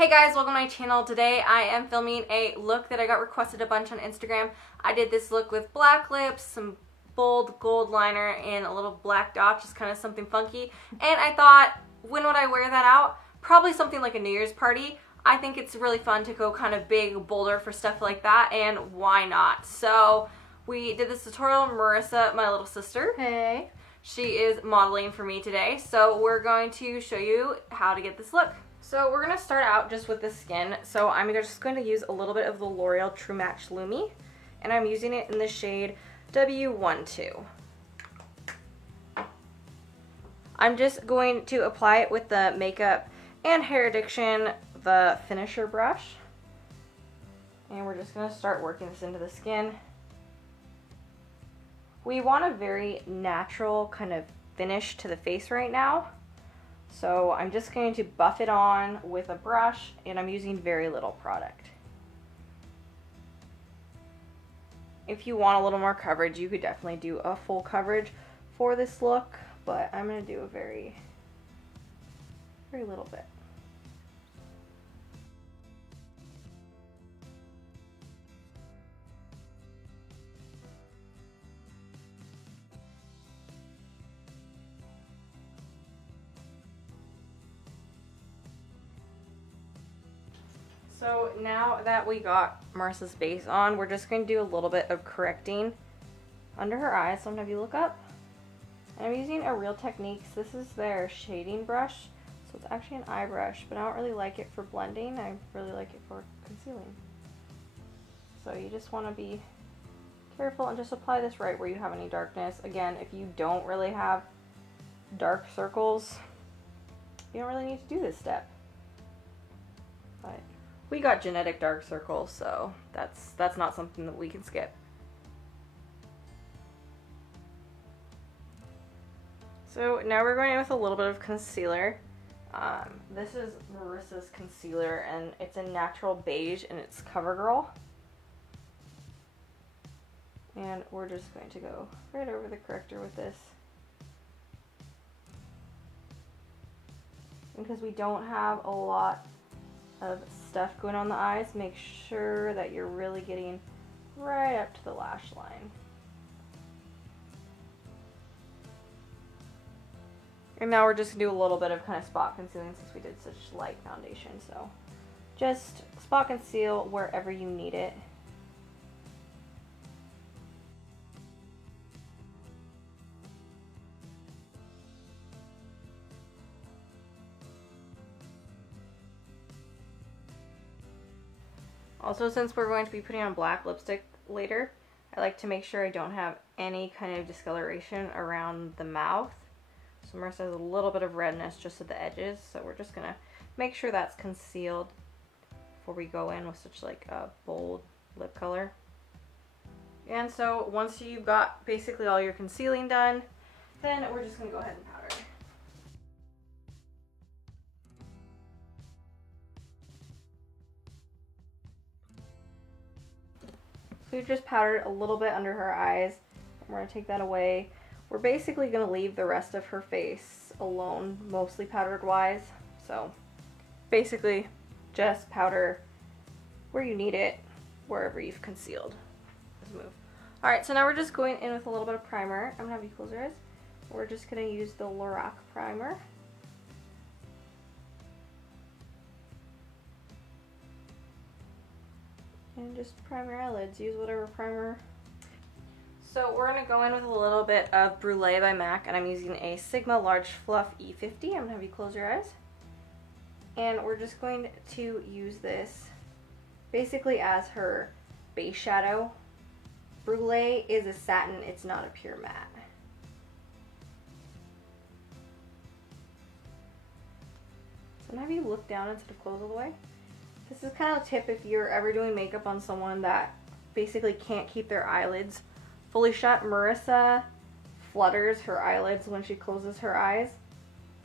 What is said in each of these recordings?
Hey guys, welcome to my channel. Today I am filming a look that I got requested a bunch on Instagram. I did this look with black lips, some bold gold liner, and a little black dot, just kind of something funky. And I thought, when would I wear that out? Probably something like a New Year's party. I think it's really fun to go kind of big, bolder for stuff like that, and why not? So we did this tutorial. Marissa, my little sister. Hey. She is modeling for me today, so we're going to show you how to get this look. So we're going to start out just with the skin. So I'm just going to use a little bit of the L'Oreal True Match Lumi, and I'm using it in the shade W12. I'm just going to apply it with the Makeup and Hair Addiction, the finisher brush. And we're just going to start working this into the skin. We want a very natural kind of finish to the face right now. So I'm just going to buff it on with a brush, and I'm using very little product. If you want a little more coverage, you could definitely do a full coverage for this look, but I'm going to do a very little bit. So now that we got Marissa's base on, we're just going to do a little bit of correcting under her eyes. So I'm going to have you look up. And I'm using a Real Techniques. This is their shading brush. So it's actually an eye brush, but I don't really like it for blending. I really like it for concealing. So you just want to be careful and just apply this right where you have any darkness. Again, if you don't really have dark circles, you don't really need to do this step. But we got genetic dark circles, so that's not something that we can skip. So now we're going in with a little bit of concealer. This is Marissa's concealer, and it's a natural beige, and it's Covergirl. And we're just going to go right over the corrector with this. Because we don't have a lot of stuff going on the eyes, make sure that you're really getting right up to the lash line. And now we're just gonna do a little bit of kind of spot concealing since we did such light foundation. So just spot conceal wherever you need it. Also, since we're going to be putting on black lipstick later, I like to make sure I don't have any kind of discoloration around the mouth. So Marissa has a little bit of redness just at the edges, so we're just gonna make sure that's concealed before we go in with such like a bold lip color. And so once you've got basically all your concealing done, then we're just gonna go ahead and powder. So we've just powdered a little bit under her eyes. We're going to take that away. We're basically going to leave the rest of her face alone, mostly powdered wise. So basically just powder where you need it, wherever you've concealed. Let's move. Alright, so now we're just going in with a little bit of primer. I'm going to have you close your eyes. We're just going to use the Loreal primer. And just prime your eyelids. Use whatever primer. So we're going to go in with a little bit of Brulee by MAC, and I'm using a Sigma Large Fluff E50. I'm going to have you close your eyes. And we're just going to use this basically as her base shadow. Brulee is a satin, it's not a pure matte. So I'm going to have you look down instead of close all the way. This is kind of a tip if you're ever doing makeup on someone that basically can't keep their eyelids fully shut. Marissa flutters her eyelids when she closes her eyes,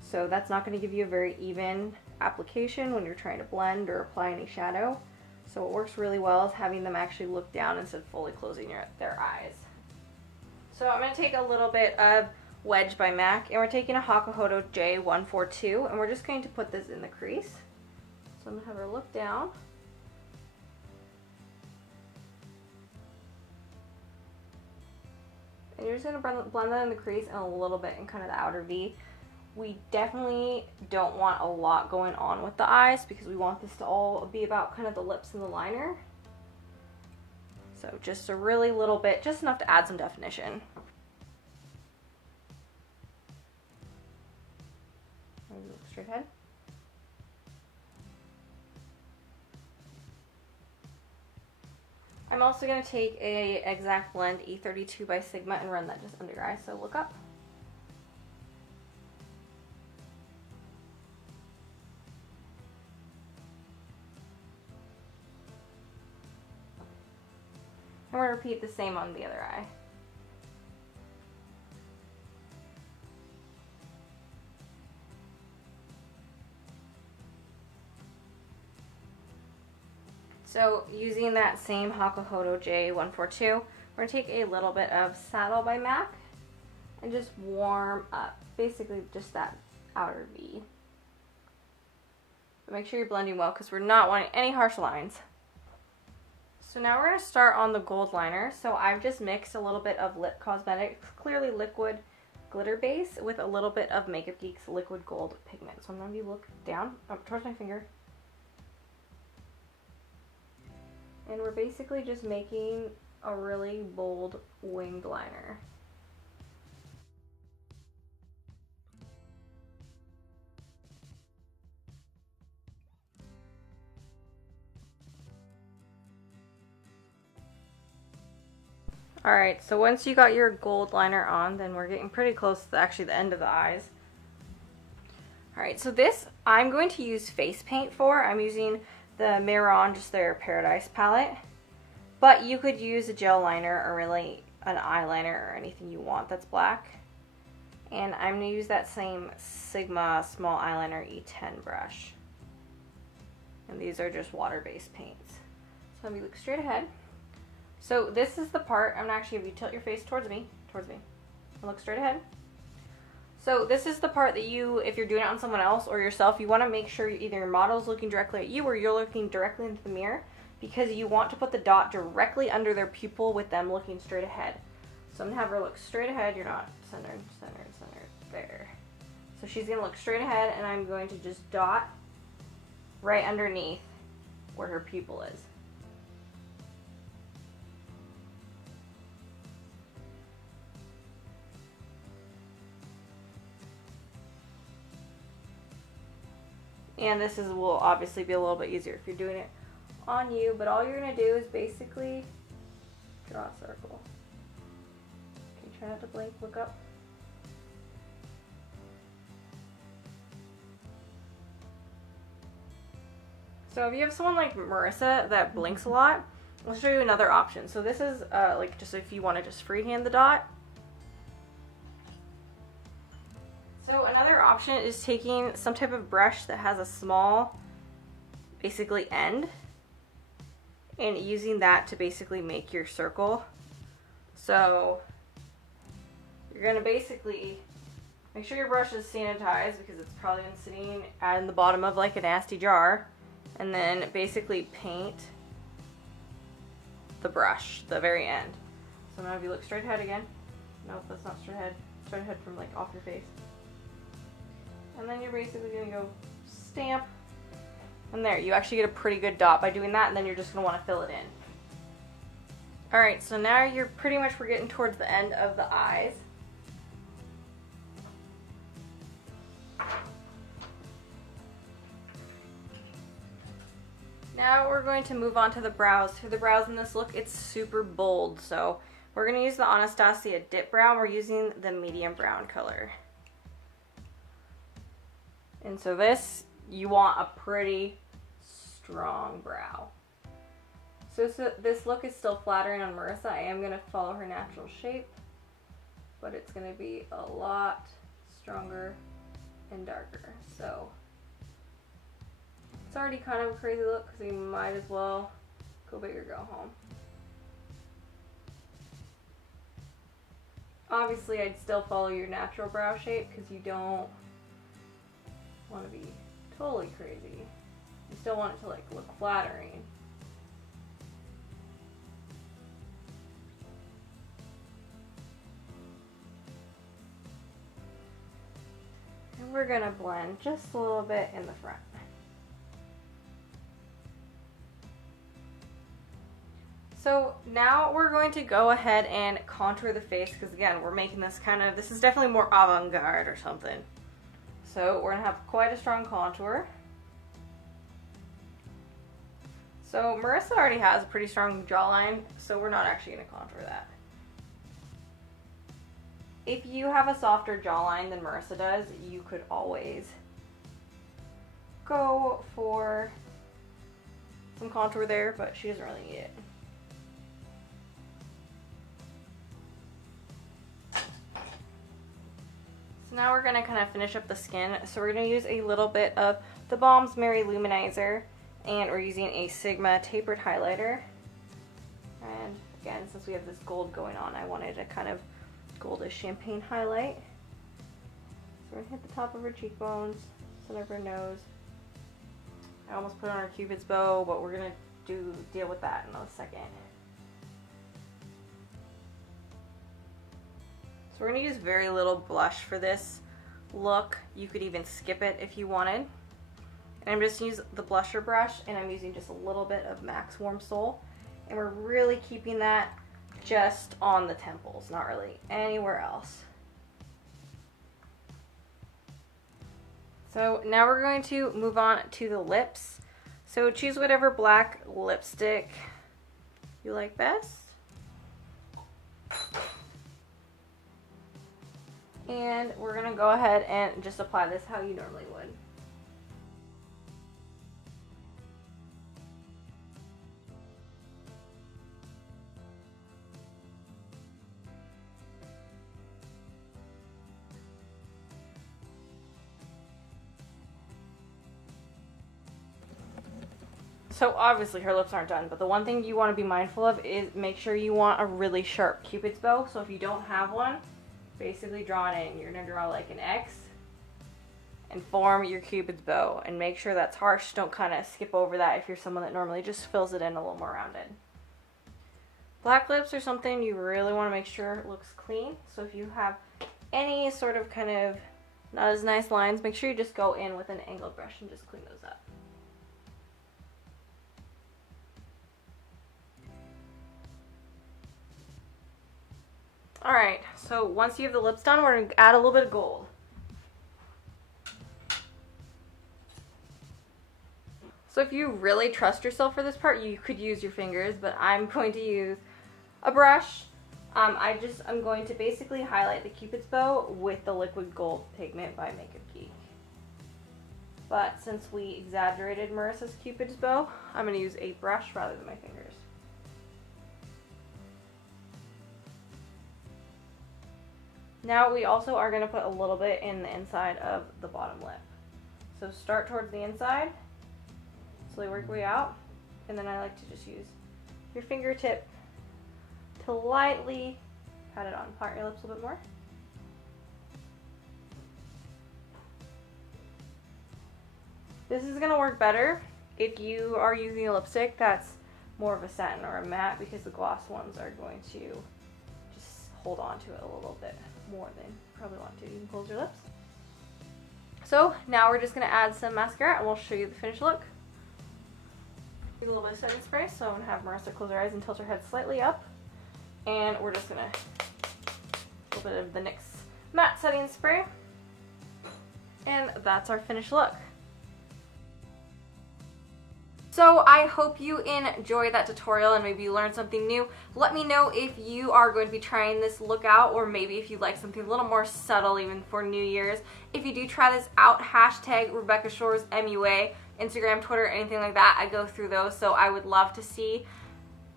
so that's not going to give you a very even application when you're trying to blend or apply any shadow. So what works really well is having them actually look down instead of fully closing their eyes. So I'm going to take a little bit of Wedge by MAC, and we're taking a Hakuhodo J142, and we're just going to put this in the crease. So I'm gonna have her look down. And you're just gonna blend that in the crease and a little bit in kind of the outer V. We definitely don't want a lot going on with the eyes because we want this to all be about kind of the lips and the liner. So just a really little bit, just enough to add some definition. Look straight ahead. I'm also going to take a Exact Blend E32 by Sigma and run that just under your eye, so look up. And we're going to repeat the same on the other eye. So using that same Hakuhodo J142, we're going to take a little bit of Saddle by MAC and just warm up, basically just that outer V. But make sure you're blending well because we're not wanting any harsh lines. So now we're going to start on the gold liner. So I've just mixed a little bit of Lip Cosmetics Clearly Liquid Glitter Base with a little bit of Makeup Geek's Liquid Gold Pigment. So I'm going to look down, up towards my finger. And we're basically just making a really bold winged liner. Alright, so once you got your gold liner on, then we're getting pretty close to actually the end of the eyes. Alright, so this I'm going to use face paint for. I'm using the Miron, just their Paradise palette. But you could use a gel liner or really an eyeliner or anything you want that's black. And I'm going to use that same Sigma small eyeliner E10 brush. And these are just water-based paints. So let me look straight ahead. So this is the part, I'm going to actually have you tilt your face towards me, and look straight ahead. So this is the part that you, if you're doing it on someone else or yourself, you want to make sure either your model's looking directly at you or you're looking directly into the mirror, because you want to put the dot directly under their pupil with them looking straight ahead. So I'm going to have her look straight ahead. You're not centered, there. So she's going to look straight ahead, and I'm going to just dot right underneath where her pupil is. And this will obviously be a little bit easier if you're doing it on you, but all you're going to do is basically draw a circle. Okay, try not to blink, look up. So if you have someone like Marissa that blinks a lot, I'll show you another option. So this is like just if you want to just freehand the dot. So another option is taking some type of brush that has a small, basically end, and using that to basically make your circle. So you're going to basically make sure your brush is sanitized because it's probably been sitting in the bottom of like a nasty jar, and then basically paint the brush, the very end. So now if you look straight ahead again, nope, that's not straight ahead from like off your face. And then you're basically going to go stamp, and there, you actually get a pretty good dot by doing that, and then you're just going to want to fill it in. Alright, so now we're getting towards the end of the eyes. Now we're going to move on to the brows. For the brows in this look, it's super bold, so we're going to use the Anastasia Dip Brow. We're using the medium brown color. And so this, you want a pretty strong brow. So this look is still flattering on Marissa. I am going to follow her natural shape, but it's going to be a lot stronger and darker. So it's already kind of a crazy look, so you might as well go big or go home. Obviously, I'd still follow your natural brow shape because you don't want to be totally crazy. You still want it to like look flattering. And we're gonna blend just a little bit in the front. So now we're going to go ahead and contour the face, because again, we're making this kind of, this is definitely more avant-garde or something. So we're gonna have quite a strong contour. So Marissa already has a pretty strong jawline, so we're not actually gonna contour that. If you have a softer jawline than Marissa does, you could always go for some contour there, but she doesn't really need it. Now we're going to kind of finish up the skin. So we're going to use a little bit of the Balm's Merry Luminizer, and we're using a Sigma tapered highlighter. And again, since we have this gold going on, I wanted a kind of goldish champagne highlight. So we're going to hit the top of her cheekbones, center of her nose. I almost put on her Cupid's bow, but we're going to deal with that in a second. So we're going to use very little blush for this look. You could even skip it if you wanted. And I'm just using the blusher brush, and I'm using just a little bit of MAC's Warm Soul. And we're really keeping that just on the temples, not really anywhere else. So now we're going to move on to the lips. So choose whatever black lipstick you like best. And we're going to go ahead and just apply this how you normally would. So obviously her lips aren't done, but the one thing you want to be mindful of is make sure you want a really sharp Cupid's bow. So if you don't have one, basically draw it in. You're going to draw like an X and form your Cupid's bow, and make sure that's harsh. Don't kind of skip over that if you're someone that normally just fills it in a little more rounded. Black lips are something you really want to make sure it looks clean. So if you have any sort of kind of not as nice lines, make sure you just go in with an angled brush and just clean those up. Alright, so once you have the lips done, we're going to add a little bit of gold. So if you really trust yourself for this part, you could use your fingers, but I'm going to use a brush. I'm going to basically highlight the Cupid's bow with the liquid gold pigment by Makeup Geek. But since we exaggerated Marissa's Cupid's bow, I'm going to use a brush rather than my fingers. Now we also are going to put a little bit in the inside of the bottom lip. So start towards the inside, slowly work your way out, and then I like to just use your fingertip to lightly pat it on. Part your lips a little bit more. This is going to work better if you are using a lipstick that's more of a satin or a matte, because the gloss ones are going to just hold on to it a little bit more than you probably want to. You can close your lips. So now we're just going to add some mascara, and we'll show you the finished look. Use a little bit of setting spray, so I'm going to have Marissa close her eyes and tilt her head slightly up. And we're just going to a little bit of the NYX matte setting spray. And that's our finished look. So I hope you enjoyed that tutorial and maybe you learned something new. Let me know if you are going to be trying this look out, or maybe if you'd like something a little more subtle even for New Year's. If you do try this out, hashtag rkshores MUA, Instagram, Twitter, anything like that. I go through those, so I would love to see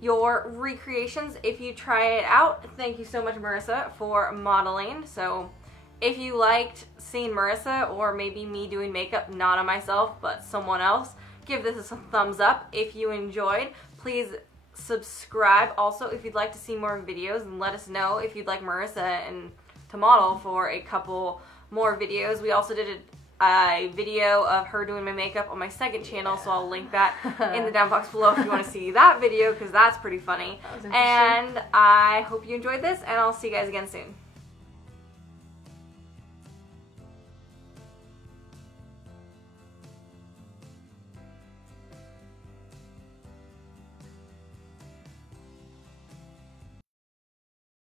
your recreations if you try it out. Thank you so much, Marissa, for modeling. So if you liked seeing Marissa, or maybe me doing makeup, not on myself, but someone else, give this a thumbs up. If you enjoyed, please subscribe. Also, if you'd like to see more videos, and let us know if you'd like Marissa and to model for a couple more videos. We also did a video of her doing my makeup on my second channel, so I'll link that in the down box below if you want to see that video, because that's pretty funny. And I hope you enjoyed this, and I'll see you guys again soon.